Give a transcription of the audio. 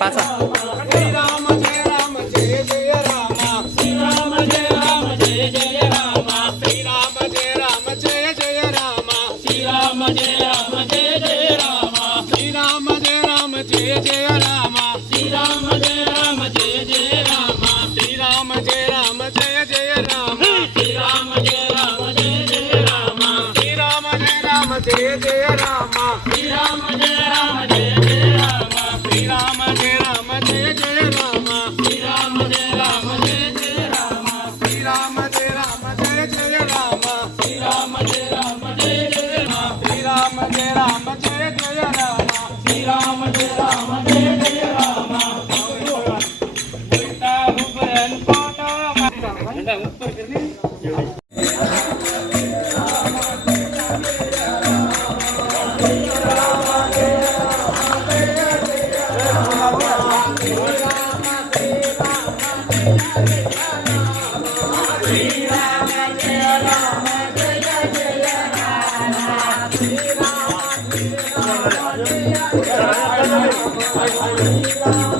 पाचा श्रीराम जय राम जय जय राम श्रीराम जय राम जय जय राम श्रीराम जय राम जय जय राम श्रीराम जय राम जय जय राम श्रीराम जय राम जय जय राम श्रीराम जय राम जय जय राम श्रीराम जय राम जय जय राम श्रीराम जय राम जय जय राम श्रीराम जय राम जय जय राम श्रीराम जय राम जय जय राम श्रीराम जय राम जय जय राम श्रीराम जय राम जय जय राम श्रीराम जय राम जय जय राम श्रीराम जय राम जय जय राम श्रीराम जय राम जय जय राम श्रीराम जय राम जय जय राम बेटा हुबरन कोटा बेटा ऊपर करनी Hare Rama